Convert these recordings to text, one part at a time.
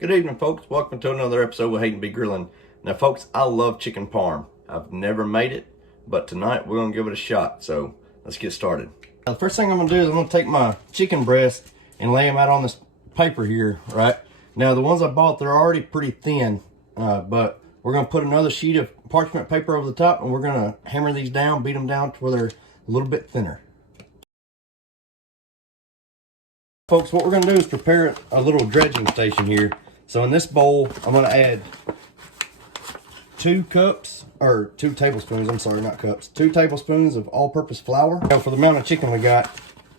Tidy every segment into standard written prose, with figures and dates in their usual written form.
Good evening, folks. Welcome to another episode of Hate and Be Grilling. Now, folks, I love chicken parm. I've never made it, but tonight we're going to give it a shot. So let's get started. Now, the first thing I'm going to do is I'm going to take my chicken breast and lay them out on this paper here, right? Now, the ones I bought, they're already pretty thin, but we're going to put another sheet of parchment paper over the top, and we're going to hammer these down, beat them down to where they're a little bit thinner. Folks, what we're going to do is prepare a little dredging station here. So in this bowl, I'm going to add 2 tablespoons, I'm sorry, not cups, 2 tablespoons of all-purpose flour. Now for the amount of chicken we got,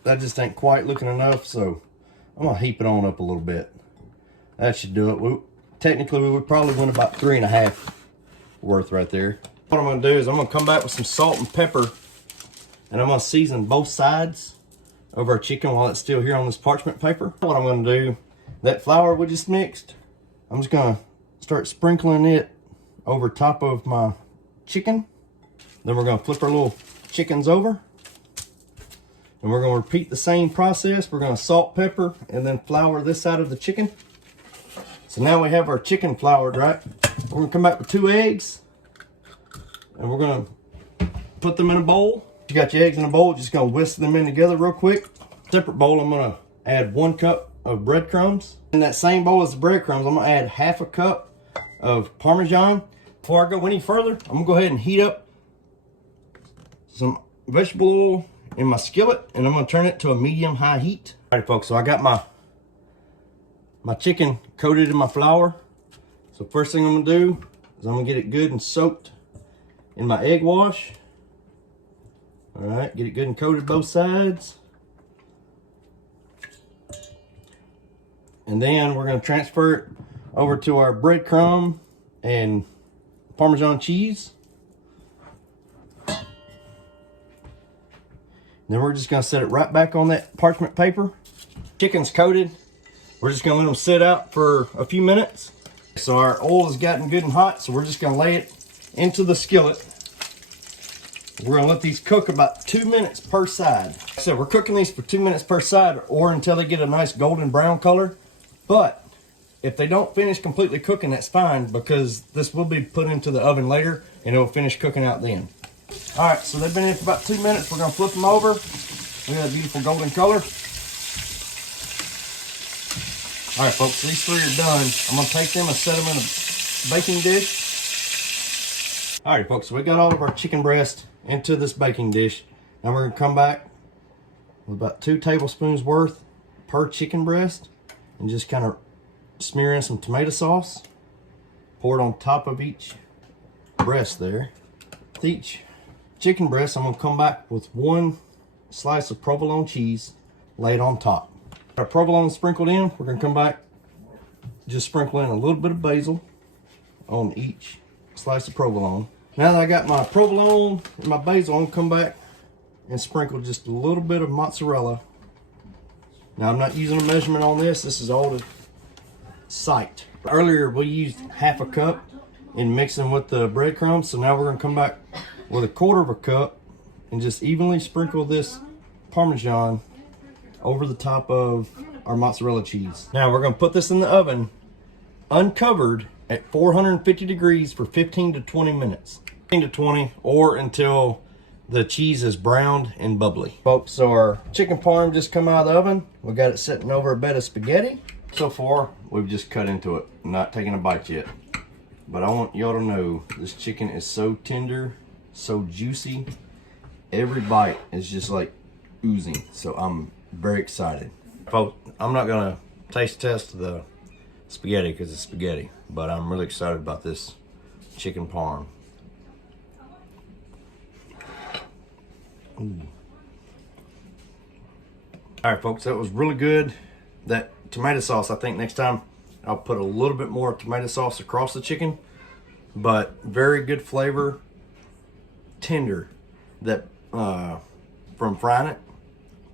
that just ain't quite looking enough, so I'm going to heap it on up a little bit. That should do it. Technically, we probably went about 3.5 worth right there. What I'm going to do is I'm going to come back with some salt and pepper, and I'm going to season both sides of our chicken while it's still here on this parchment paper. What I'm going to do, that flour we just mixed, I'm just going to start sprinkling it over top of my chicken. Then we're going to flip our little chickens over. And we're going to repeat the same process. We're going to salt, pepper, and then flour this side of the chicken. So now we have our chicken floured, right? We're going to come back with 2 eggs. And we're going to put them in a bowl. You got your eggs in a bowl, just going to whisk them in together real quick. Separate bowl, I'm going to add 1 cup of breadcrumbs. In that same bowl as the breadcrumbs, I'm going to add 1/2 cup of Parmesan. Before I go any further, I'm going to go ahead and heat up some vegetable oil in my skillet, and I'm going to turn it to a medium-high heat. All right, folks, so I got my chicken coated in my flour. So first thing I'm going to do is I'm going to get it good and soaked in my egg wash. All right, get it good and coated both sides. And then we're going to transfer it over to our breadcrumb and Parmesan cheese. Then we're just going to set it right back on that parchment paper. Chicken's coated. We're just going to let them sit out for a few minutes. So our oil has gotten good and hot, so we're just going to lay it into the skillet. We're going to let these cook about 2 minutes per side. So we're cooking these for 2 minutes per side, or until they get a nice golden brown color. But if they don't finish completely cooking, that's fine, because this will be put into the oven later and it will finish cooking out then. All right, so they've been in for about 2 minutes. We're going to flip them over. Look at that beautiful golden color. All right, folks, these 3 are done. I'm going to take them and set them in a baking dish. All right, folks, so we got all of our chicken breast into this baking dish. Now we're going to come back with about 2 tablespoons worth per chicken breast and just kind of smear in some tomato sauce. Pour it on top of each breast there. With each chicken breast, I'm going to come back with 1 slice of provolone cheese laid on top. Our provolone sprinkled in, we're going to come back, just sprinkle in a little bit of basil on each slice of provolone. Now that I got my provolone and my basil, I'm going to come back and sprinkle just a little bit of mozzarella. Now I'm not using a measurement on this. This is all to sight. Earlier we used 1/2 cup in mixing with the breadcrumbs. So now we're going to come back with 1/4 cup and just evenly sprinkle this Parmesan over the top of our mozzarella cheese. Now we're going to put this in the oven uncovered at 450 degrees for 15 to 20 minutes. 15 to 20, or until the cheese is browned and bubbly. Folks, so our chicken parm just come out of the oven. We got it sitting over a bed of spaghetti. So far, we've just cut into it, not taking a bite yet. But I want y'all to know, this chicken is so tender, so juicy. Every bite is just like oozing. So I'm very excited. Folks, I'm not gonna taste test the spaghetti because it's spaghetti, but I'm really excited about this chicken parm. Ooh. All right, folks, that was really good. That tomato sauce, I think next time I'll put a little bit more tomato sauce across the chicken, but very good flavor, tender. That from frying it,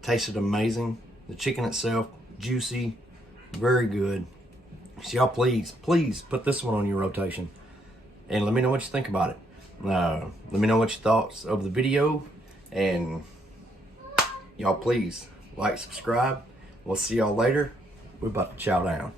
tasted amazing. The chicken itself, juicy, very good. So y'all, please put this one on your rotation and let me know what you think about it. Let me know what your thoughts of the video, and y'all please like, subscribe. We'll see y'all later. We're about to chow down.